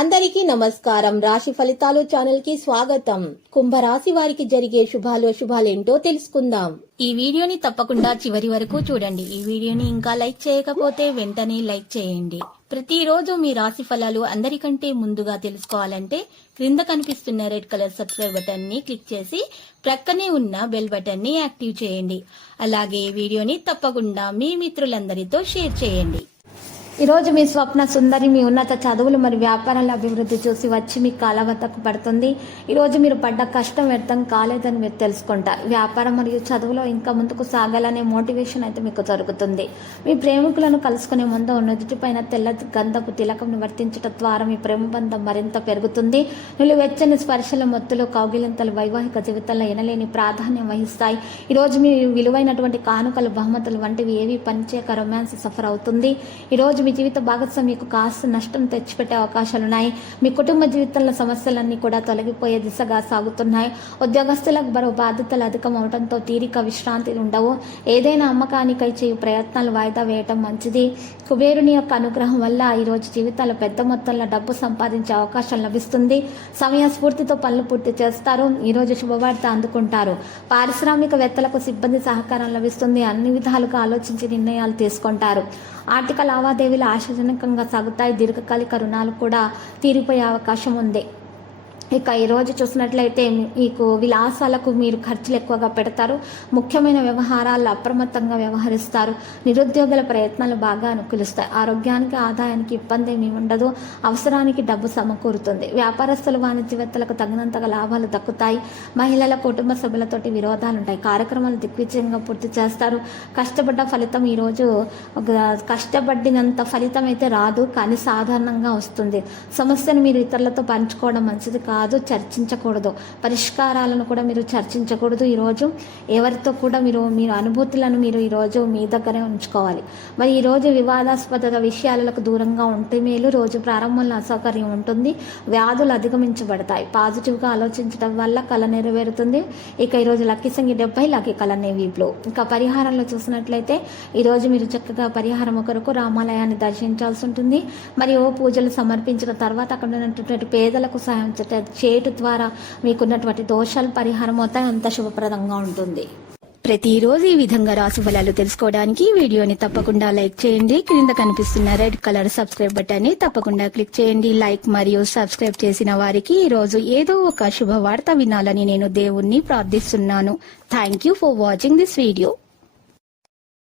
అందరికీ నమస్కారం. రాశి ఫలితాలు ఛానల్ కి స్వాగతం. కుంభరాశి వారికి జరిగే శుభాలేంటో తెలుసుకుందాం. ఈ వీడియోని తప్పకుండా చివరి వరకు చూడండి. ఈ వీడియోని ఇంకా లైక్ చేయకపోతే వెంటనే లైక్ చేయండి. ప్రతిరోజు మీ రాశి ఫలాలు అందరికంటే ముందుగా తెలుసుకోవాలంటే క్రింద కనిపిస్తున్న రెడ్ కలర్ సబ్స్క్రైబ్ బటన్ ని క్లిక్ చేసి ప్రక్కనే ఉన్న బెల్ బటన్ ని యాక్టివ్ చేయండి. అలాగే ఈ వీడియోని తప్పకుండా మీ మిత్రులందరితో షేర్ చేయండి. ఈరోజు మీ స్వప్న సుందరి మీ ఉన్నత చదువులు మరియు వ్యాపారాల అభివృద్ధి చూసి వచ్చి మీకు కాలవతకు పడుతుంది. ఈరోజు మీరు పడ్డ కష్టం వ్యర్థం కాలేదని మీరు తెలుసుకుంటారు. వ్యాపారం మరియు చదువులో ఇంకా ముందుకు సాగాలనే మోటివేషన్ అయితే మీకు దొరుకుతుంది. మీ ప్రేమికులను కలుసుకునే ముందు నుదుటిపైన తెల్ల గంధపు తిలకం వర్తించడం ద్వారా మీ ప్రేమ బంధం మరింత పెరుగుతుంది. వెచ్చని స్పర్శల మొత్తులు కౌగిలింతలు వైవాహిక జీవితంలో ఎనలేని ప్రాధాన్యం వహిస్తాయి. ఈరోజు మీ విలువైనటువంటి కానుకలు బహుమతులు వంటివి ఏవి పనిచేయక రొమాన్స్ సఫర్ అవుతుంది. ఈరోజు మీ జీవిత భాగస్వామికి కాస్త నష్టం తెచ్చిపెట్టే అవకాశాలున్నాయి. మీ కుటుంబ జీవితంలో సమస్యలన్నీ కూడా తొలగిపోయే దిశగా సాగుతున్నాయి. ఉద్యోగస్తులకు బరువు బాధ్యతలు అధికం అవడంతో తీరిక విశ్రాంతి ఉండవు. ఏదైనా అమ్మకానికై చేయు ప్రయత్నాలు వాయిదా వేయటం మంచిది. కుబేరుని యొక్క అనుగ్రహం వల్ల ఈరోజు జీవితాల్లో పెద్ద మొత్తంలో డబ్బు సంపాదించే అవకాశం లభిస్తుంది. సమయస్ఫూర్తితో పనులు పూర్తి చేస్తారు. ఈరోజు శుభవార్త అందుకుంటారు. పారిశ్రామికవేత్తలకు సిబ్బంది సహకారం లభిస్తుంది. అన్ని విధాలుగా ఆలోచించి నిర్ణయాలు తీసుకుంటారు. ఆర్థిక లావాదేవీలు ఆశాజనకంగా సాగుతాయి. దీర్ఘకాలిక రుణాలు కూడా తీరిపోయే అవకాశం ఉంది. ఇక ఈరోజు చూసినట్లయితే మీకు విలాసాలకు మీరు ఖర్చులు ఎక్కువగా పెడతారు. ముఖ్యమైన వ్యవహారాల్లో అప్రమత్తంగా వ్యవహరిస్తారు. నిరుద్యోగుల ప్రయత్నాలు బాగా అనుకూలిస్తాయి. ఆరోగ్యానికి ఆదాయానికి ఇబ్బంది ఏమీ ఉండదు. అవసరానికి డబ్బు సమకూరుతుంది. వ్యాపారస్తులు వాణిజ్యవేత్తలకు తగినంతగా లాభాలు దక్కుతాయి. మహిళల కుటుంబ సభ్యులతోటి విరోధాలు ఉంటాయి. కార్యక్రమాలు దిగ్విజయంగా పూర్తి చేస్తారు. కష్టపడ్డ ఫలితం ఈరోజు కష్టపడినంత ఫలితం అయితే రాదు, కానీ సాధారణంగా వస్తుంది. సమస్యను మీరు ఇతరులతో పంచుకోవడం మంచిది కాదు, చర్చించకూడదు. పరిష్కారాలను కూడా మీరు చర్చించకూడదు. ఈరోజు ఎవరితో కూడా మీరు అనుభూతులను మీరు ఈరోజు మీ దగ్గరే ఉంచుకోవాలి. మరి ఈరోజు వివాదాస్పద విషయాలకు దూరంగా ఉంటే మేలు. రోజు ప్రారంభంలో అసౌకర్యం ఉంటుంది. వ్యాధులు అధిగమించబడతాయి. పాజిటివ్గా ఆలోచించడం వల్ల కళ నెరవేరుతుంది. ఇక ఈరోజు లక్కీ సంఖ్య 70, లక్కీ కలర్ నేవీ బ్లూ. ఇంకా పరిహారంలో చూసినట్లయితే ఈరోజు మీరు చక్కగా పరిహారం కొరకు రామాలయాన్ని దర్శించాల్సి ఉంటుంది. మరియు పూజలు సమర్పించిన తర్వాత అక్కడ ఉన్నటువంటి పేదలకు సహాయం చేయటం ద్వారా మీకున్నటువంటి దోషాలు పరిహారం అవుతాయి. అంత శుభప్రదంగా ఉంటుంది. ప్రతిరోజు ఈ విధంగా రాశి ఫలాలు తెలుసుకోవడానికి వీడియోని తప్పకుండా లైక్ చేయండి. క్రింద కనిపిస్తున్న రెడ్ కలర్ సబ్స్క్రైబ్ బటన్ ని తప్పకుండా క్లిక్ చేయండి. లైక్ మరియు సబ్స్క్రైబ్ చేసిన వారికి ఈ రోజు ఏదో ఒక శుభవార్త వినాలని నేను దేవుణ్ణి ప్రార్థిస్తున్నాను. Thank you for watching this video.